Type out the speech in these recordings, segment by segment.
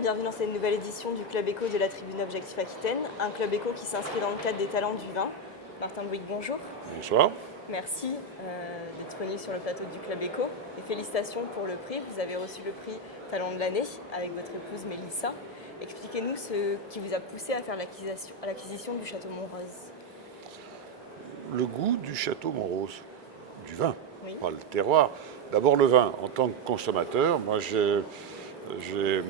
bienvenue dans cette nouvelle édition du Club Éco de la Tribune Objectif Aquitaine, un Club Éco qui s'inscrit dans le cadre des talents du vin. Martin Bouygues, bonjour. Bonsoir. Merci d'être venu sur le plateau du Club Éco et félicitations pour le prix. Vous avez reçu le prix Talent de l'année avec votre épouse Mélissa. Expliquez-nous ce qui vous a poussé à faire l'acquisition du Château Montrose. Le goût du Château Montrose, du vin, Oui. pas le terroir. D'abord le vin, en tant que consommateur, moi j'ai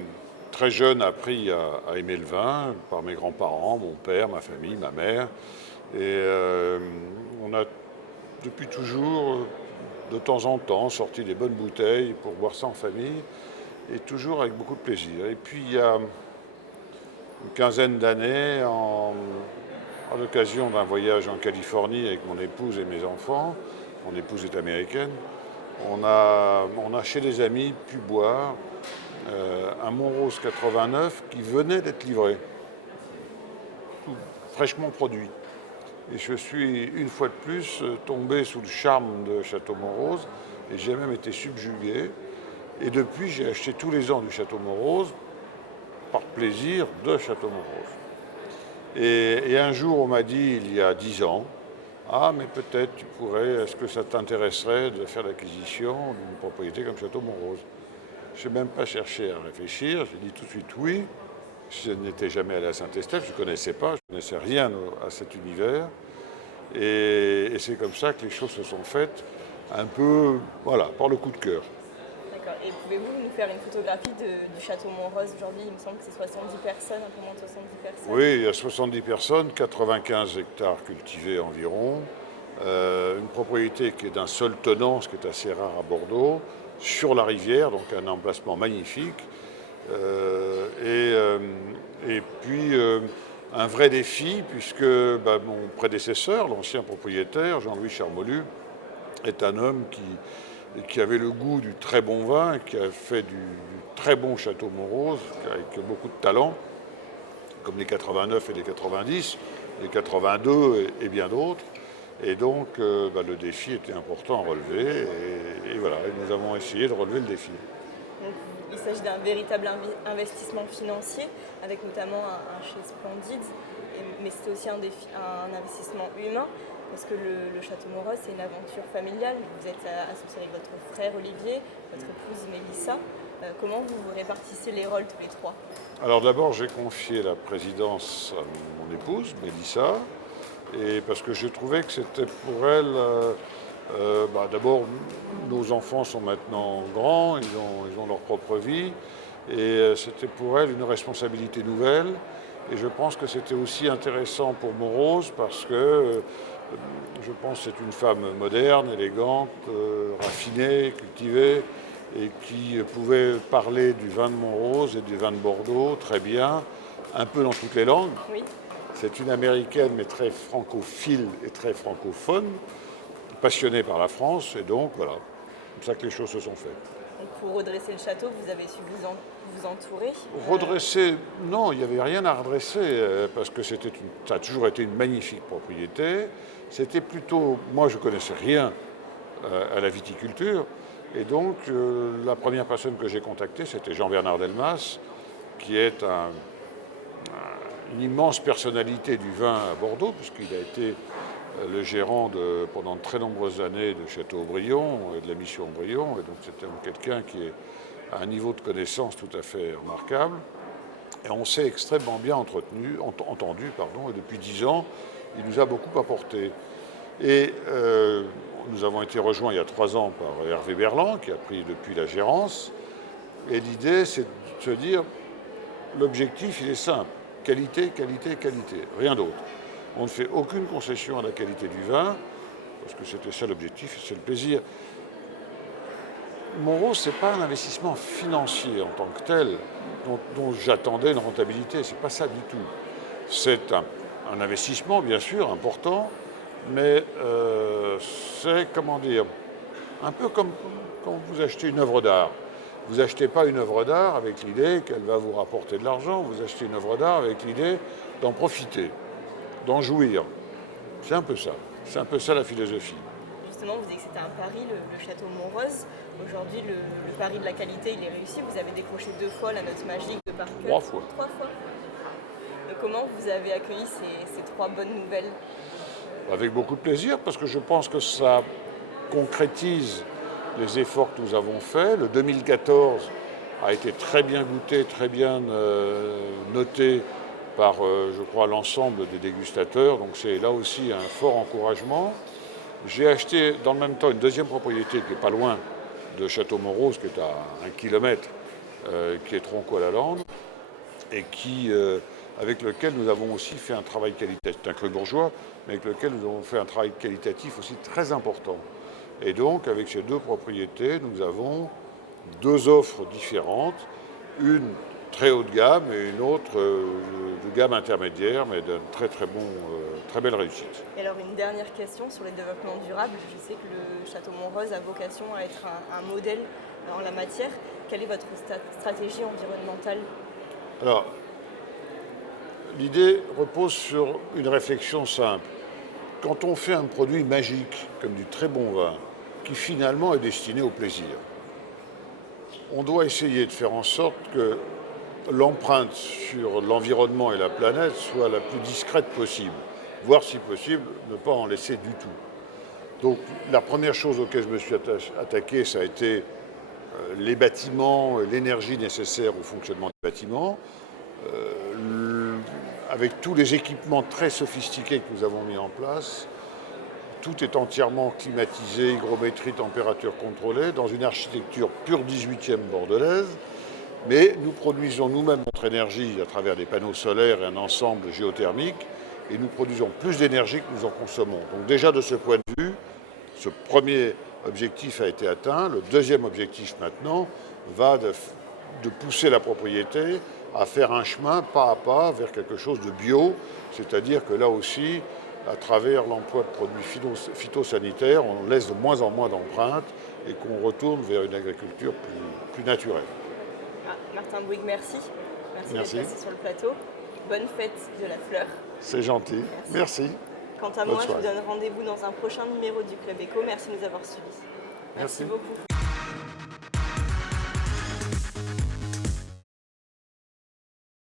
très jeune appris à aimer le vin par mes grands-parents, mon père, ma famille, ma mère. Et on a depuis toujours, de temps en temps, sorti des bonnes bouteilles pour boire ça en famille, et toujours avec beaucoup de plaisir. Et puis il y a une quinzaine d'années, à l'occasion d'un voyage en Californie avec mon épouse et mes enfants, mon épouse est américaine, on a chez des amis pu boire un Montrose 89 qui venait d'être livré, tout fraîchement produit. Et je suis une fois de plus tombé sous le charme de Château Montrose et j'ai même été subjugué. Et depuis, j'ai acheté tous les ans du Château Montrose par plaisir de Château Montrose. Et un jour, on m'a dit, il y a 10 ans, « Ah, mais peut-être tu pourrais, est-ce que ça t'intéresserait de faire l'acquisition d'une propriété comme Château Montrose ?» Je n'ai même pas cherché à réfléchir, j'ai dit tout de suite oui. Je n'étais jamais allé à Saint-Estèphe, je ne connaissais pas, je ne connaissais rien à cet univers. Et c'est comme ça que les choses se sont faites, un peu, voilà, par le coup de cœur. D'accord. Et pouvez-vous nous faire une photographie du Château Montrose aujourd'hui? Il me semble que c'est 70 personnes, un peu moins de 70 personnes. Oui, il y a 70 personnes, 95 hectares cultivés environ, une propriété qui est d'un seul tenant, ce qui est assez rare à Bordeaux, sur la rivière, donc un emplacement magnifique. Et puis un vrai défi, puisque mon prédécesseur, l'ancien propriétaire, Jean-Louis Charmolue, est un homme qui avait le goût du très bon vin, qui a fait du très bon Château Montrose, avec beaucoup de talent, comme les 89 et les 90, les 82 et bien d'autres. Et donc le défi était important à relever, et voilà, et nous avons essayé de relever le défi. Donc, il s'agit d'un véritable investissement financier, avec notamment un chai splendide, mais c'est aussi un investissement humain, parce que le Château Montrose, c'est une aventure familiale. Vous êtes associé avec votre frère Olivier, votre épouse Mélissa. Comment vous répartissez les rôles tous les trois? Alors d'abord, j'ai confié la présidence à mon épouse, Mélissa, et parce que je trouvais que c'était pour elle... d'abord, nos enfants sont maintenant grands, ils ont leur propre vie, et c'était pour elle une responsabilité nouvelle. Et je pense que c'était aussi intéressant pour Montrose parce que je pense que c'est une femme moderne, élégante, raffinée, cultivée, et qui pouvait parler du vin de Montrose et du vin de Bordeaux très bien, un peu dans toutes les langues. Oui. C'est une américaine, mais très francophile et très francophone, passionnée par la France, et donc voilà, c'est comme ça que les choses se sont faites. Donc pour redresser le château, vous avez su vous entourer? Redresser, non, il n'y avait rien à redresser, parce que ça a toujours été une magnifique propriété. C'était plutôt, moi je ne connaissais rien à la viticulture, et donc la première personne que j'ai contactée, c'était Jean-Bernard Delmas, qui est une immense personnalité du vin à Bordeaux, puisqu'il a été le gérant pendant de très nombreuses années de Château-Aubryon et de la mission Aubryon, et donc c'était quelqu'un qui est à un niveau de connaissance tout à fait remarquable. Et on s'est extrêmement bien entendu, et depuis 10 ans, il nous a beaucoup apporté. Et nous avons été rejoints il y a 3 ans par Hervé Berland, qui a pris depuis la gérance. Et l'idée, c'est de se dire, l'objectif, il est simple, qualité, qualité, qualité, rien d'autre. On ne fait aucune concession à la qualité du vin, parce que c'était ça l'objectif, c'est le plaisir. Montrose, ce n'est pas un investissement financier en tant que tel, dont j'attendais une rentabilité, ce n'est pas ça du tout. C'est un investissement, bien sûr, important, mais c'est, comment dire, un peu comme quand vous achetez une œuvre d'art. Vous n'achetez pas une œuvre d'art avec l'idée qu'elle va vous rapporter de l'argent, vous achetez une œuvre d'art avec l'idée d'en profiter, d'en jouir. C'est un peu ça la philosophie. Justement, vous dites que c'était un pari, le Château Montrose. Aujourd'hui, le pari de la qualité, il est réussi. Vous avez décroché 2 fois la note magique de par cœur. 3 fois. 3 fois. Et comment vous avez accueilli ces 3 bonnes nouvelles? Avec beaucoup de plaisir, parce que je pense que ça concrétise les efforts que nous avons faits. Le 2014 a été très bien goûté, très bien noté par, je crois, l'ensemble des dégustateurs. Donc c'est là aussi un fort encouragement. J'ai acheté dans le même temps une deuxième propriété qui n'est pas loin de Château-Montrose, qui est à 1 kilomètre, qui est Tronquoy-la-Lande, et avec lequel nous avons aussi fait un travail qualitatif. C'est un cru bourgeois, mais avec lequel nous avons fait un travail qualitatif aussi très important. Et donc, avec ces 2 propriétés, nous avons 2 offres différentes, une très haut de gamme et une autre de gamme intermédiaire, mais de très belle réussite. Et alors une dernière question sur les développements durables. Je sais que le Château Montrose a vocation à être un modèle en la matière. Quelle est votre stratégie environnementale? Alors, l'idée repose sur une réflexion simple. Quand on fait un produit magique, comme du très bon vin, qui finalement est destiné au plaisir, on doit essayer de faire en sorte que l'empreinte sur l'environnement et la planète soit la plus discrète possible, voire si possible, ne pas en laisser du tout. Donc la première chose auquel je me suis attaqué, ça a été les bâtiments, l'énergie nécessaire au fonctionnement des bâtiments, avec tous les équipements très sophistiqués que nous avons mis en place. Tout est entièrement climatisé, hygrométrie, température contrôlée, dans une architecture pure 18e bordelaise. Mais nous produisons nous-mêmes notre énergie à travers des panneaux solaires et un ensemble géothermique, et nous produisons plus d'énergie que nous en consommons. Donc déjà de ce point de vue, ce premier objectif a été atteint. Le deuxième objectif maintenant va de pousser la propriété à faire un chemin pas à pas vers quelque chose de bio, c'est-à-dire que là aussi, à travers l'emploi de produits phytosanitaires, on laisse de moins en moins d'empreintes et qu'on retourne vers une agriculture plus naturelle. Martin Bouygues, merci. Merci D'être passé sur le plateau. Bonne fête de la fleur. C'est gentil. Merci. Quant à moi, je vous donne rendez-vous dans un prochain numéro du Club Éco. Merci de nous avoir suivis. Merci beaucoup.